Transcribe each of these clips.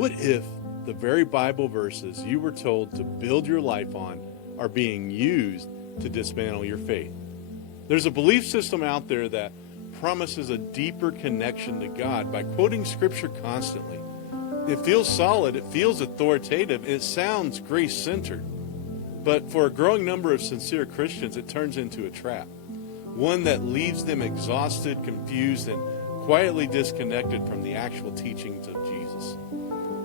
What if the very Bible verses you were told to build your life on are being used to dismantle your faith? There's a belief system out there that promises a deeper connection to God by quoting Scripture constantly. It feels solid, it feels authoritative, it sounds grace-centered. But for a growing number of sincere Christians, it turns into a trap. One that leaves them exhausted, confused, and quietly disconnected from the actual teachings of Jesus.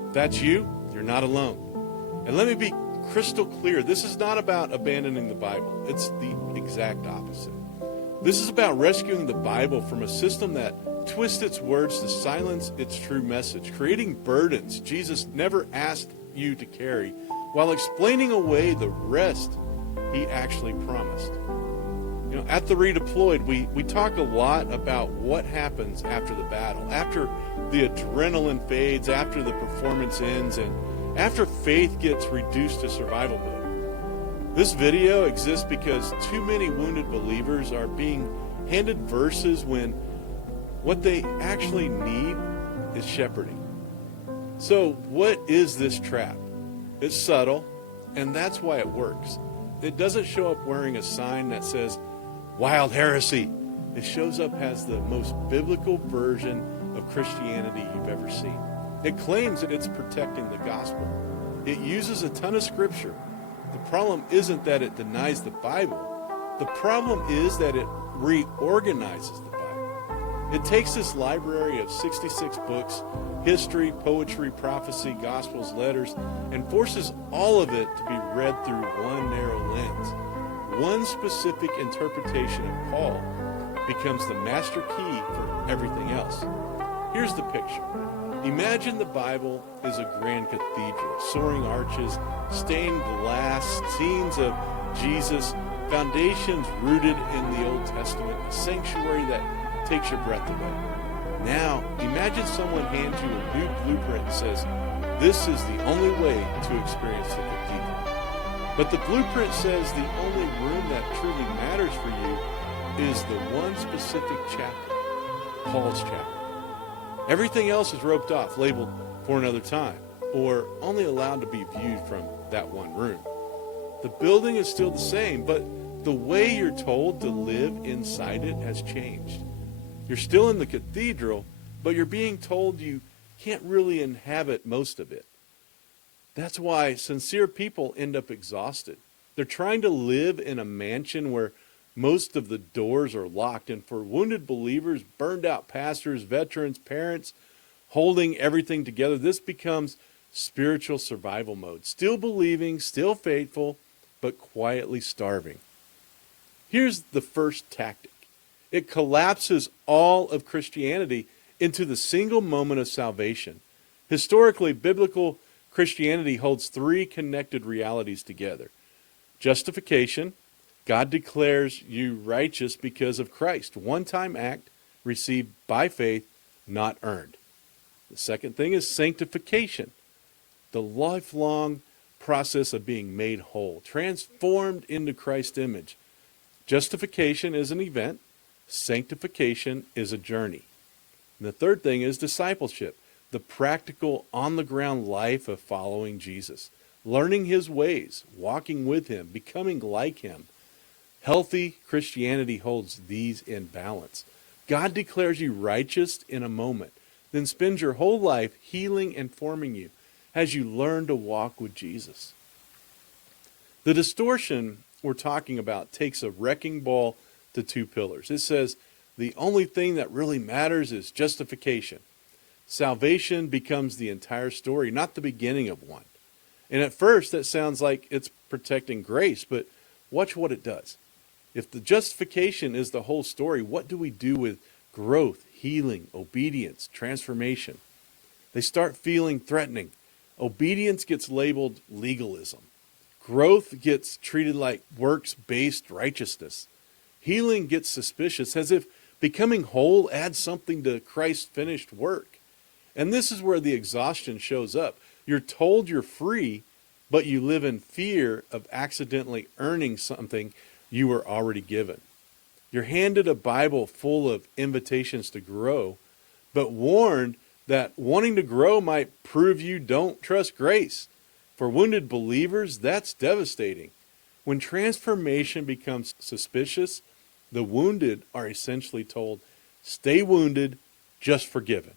If that's you, you're not alone. And let me be crystal clear, this is not about abandoning the Bible. It's the exact opposite. This is about rescuing the Bible from a system that twists its words to silence its true message, creating burdens Jesus never asked you to carry, while explaining away the rest he actually promised. You know, at the Redeployed, we talk a lot about what happens after the battle, after the adrenaline fades, after the performance ends, and after faith gets reduced to survival mode. This video exists because too many wounded believers are being handed verses when what they actually need is shepherding. So what is this trap? It's subtle, and that's why it works. It doesn't show up wearing a sign that says, "Wild heresy." It shows up as the most biblical version of Christianity you've ever seen. It claims that it's protecting the gospel. It uses a ton of Scripture. The problem isn't that it denies the Bible. The problem is that it reorganizes the Bible. It takes this library of 66 books, history, poetry, prophecy, gospels, letters, and forces all of it to be read through one narrow lens. One specific interpretation of Paul becomes the master key for everything else. Here's the picture. Imagine the Bible is a grand cathedral, soaring arches, stained glass, scenes of Jesus, foundations rooted in the Old Testament, a sanctuary that takes your breath away. Now, imagine someone hands you a new blueprint and says, "This is the only way to experience the cathedral." But the blueprint says the only room that truly matters for you is the one specific chapter, Paul's chapter. Everything else is roped off, labeled for another time, or only allowed to be viewed from that one room. The building is still the same, but the way you're told to live inside it has changed. You're still in the cathedral, but you're being told you can't really inhabit most of it. That's why sincere people end up exhausted. They're trying to live in a mansion where most of the doors are locked, and for wounded believers, burned out pastors, veterans, parents, holding everything together, this becomes spiritual survival mode. Still believing, still faithful, but quietly starving. Here's the first tactic. It collapses all of Christianity into the single moment of salvation. Historically, biblical Christianity holds three connected realities together. Justification. God declares you righteous because of Christ. One-time act received by faith, not earned. The second thing is sanctification. The lifelong process of being made whole, transformed into Christ's image. Justification is an event. Sanctification is a journey. And the third thing is discipleship, the practical, on-the-ground life of following Jesus, learning his ways, walking with him, becoming like him. Healthy Christianity holds these in balance. God declares you righteous in a moment, then spends your whole life healing and forming you as you learn to walk with Jesus. The distortion we're talking about takes a wrecking ball to two pillars. It says the only thing that really matters is justification. Salvation becomes the entire story, not the beginning of one. And at first that sounds like it's protecting grace, but watch what it does. If the justification is the whole story, what do we do with growth, healing, obedience, transformation? They start feeling threatening. Obedience gets labeled legalism. Growth gets treated like works-based righteousness. Healing gets suspicious, as if becoming whole adds something to Christ's finished work. And this is where the exhaustion shows up. You're told you're free, but you live in fear of accidentally earning something you were already given. You're handed a Bible full of invitations to grow, but warned That wanting to grow might prove you don't trust grace. For wounded believers, that's devastating. When transformation becomes suspicious, the wounded are essentially told, stay wounded, just forgiven.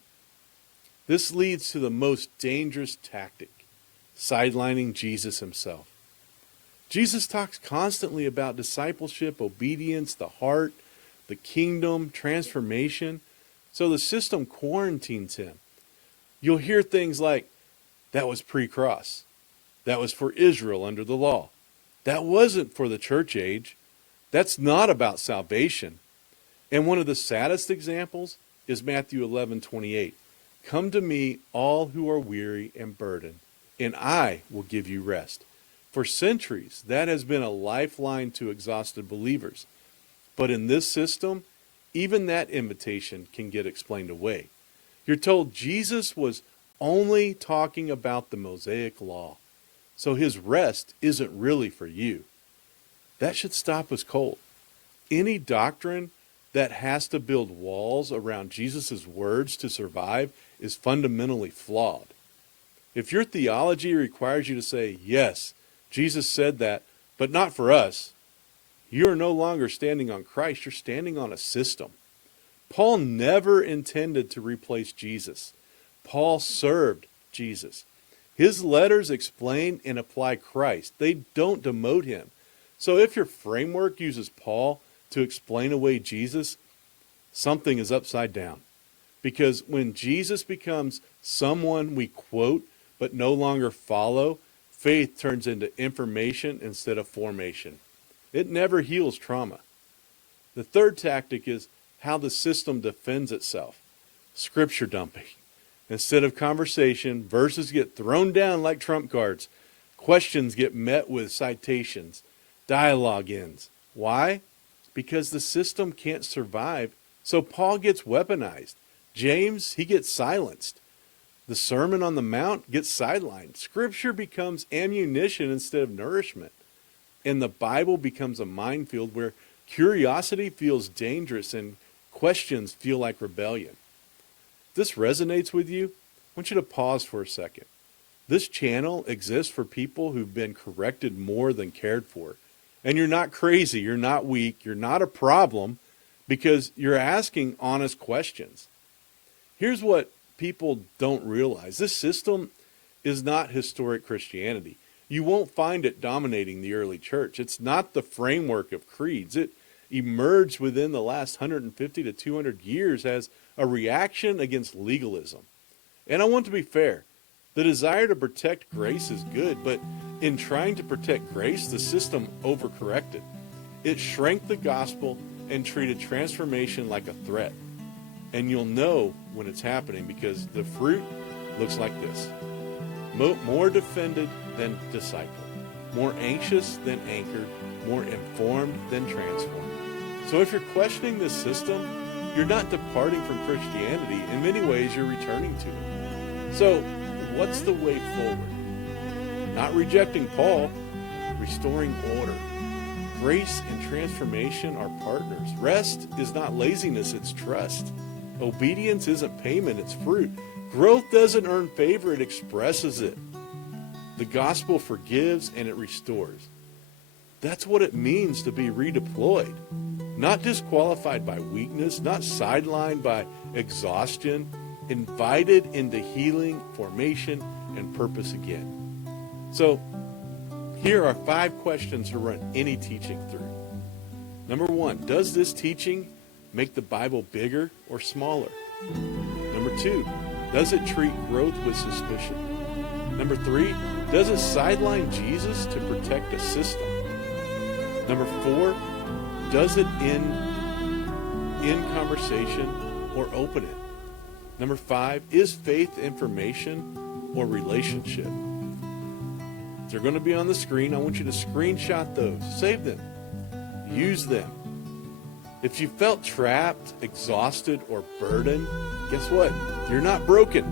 This leads to the most dangerous tactic, sidelining Jesus himself. Jesus talks constantly about discipleship, obedience, the heart, the kingdom, transformation. So the system quarantines him. You'll hear things like, that was pre-cross. That was for Israel under the law. That wasn't for the church age. That's not about salvation. And one of the saddest examples is Matthew 11:28. Come to me, all who are weary and burdened, and I will give you rest. For centuries, that has been a lifeline to exhausted believers. But in this system, even that invitation can get explained away. You're told Jesus was only talking about the Mosaic law, so his rest isn't really for you. That should stop us cold. Any doctrine that has to build walls around Jesus' words to survive is fundamentally flawed. If your theology requires you to say, yes, Jesus said that, but not for us, you are no longer standing on Christ, you're standing on a system. Paul never intended to replace Jesus. Paul served Jesus. His letters explain and apply Christ. They don't demote him. So if your framework uses Paul to explain away Jesus, something is upside down. Because when Jesus becomes someone we quote but no longer follow, faith turns into information instead of formation. It never heals trauma. The third tactic is how the system defends itself. Scripture dumping. Instead of conversation, verses get thrown down like trump cards. Questions get met with citations. Dialogue ends. Why? Because the system can't survive, so Paul gets weaponized. James, he gets silenced. The Sermon on the Mount gets sidelined. Scripture becomes ammunition instead of nourishment. And the Bible becomes a minefield where curiosity feels dangerous and questions feel like rebellion. If this resonates with you, I want you to pause for a second. This channel exists for people who've been corrected more than cared for. And you're not crazy, you're not weak, you're not a problem because you're asking honest questions. Here's what people don't realize. This system is not historic Christianity. You won't find it dominating the early church. It's not the framework of creeds. It emerged within the last 150 to 200 years as a reaction against legalism. And I want to be fair. The desire to protect grace is good, but in trying to protect grace, the system overcorrected. It shrank the gospel and treated transformation like a threat. And you'll know when it's happening because the fruit looks like this. More defended than discipled. More anxious than anchored. More informed than transformed. So if you're questioning this system, you're not departing from Christianity. In many ways, you're returning to it. So what's the way forward? Not rejecting Paul, restoring order. Grace and transformation are partners. Rest is not laziness, it's trust. Obedience isn't payment, it's fruit. Growth doesn't earn favor, it expresses it. The gospel forgives and it restores. That's what it means to be redeployed. Not disqualified by weakness, not sidelined by exhaustion, invited into healing, formation, and purpose again. So, here are 5 questions to run any teaching through. Number 1, does this teaching make the Bible bigger or smaller? Number 2, does it treat growth with suspicion? Number 3, does it sideline Jesus to protect a system? Number 4, does it end in conversation or open it? Number 5, is faith information or relationship? They're going to be on the screen. I want you to screenshot those. Save them. Use them. If you felt trapped, exhausted, or burdened, guess what? You're not broken.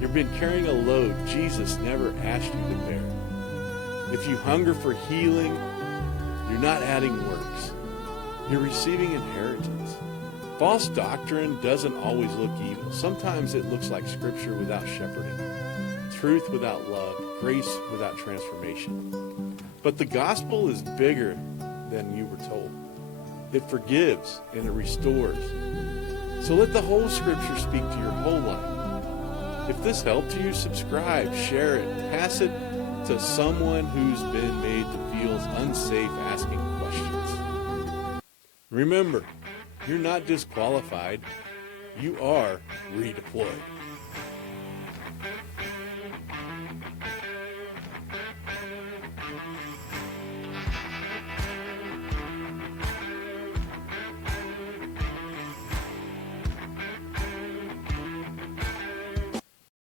You've been carrying a load Jesus never asked you to bear. If you hunger for healing, you're not adding works. You're receiving inheritance. False doctrine doesn't always look evil. Sometimes it looks like Scripture without shepherding, truth without love, grace without transformation. But the gospel is bigger than you were told. It forgives and it restores. So let the whole Scripture speak to your whole life. If this helped you, subscribe, share it, pass it to someone who's been made to feel unsafe asking questions. Remember, you're not disqualified. You are redeployed.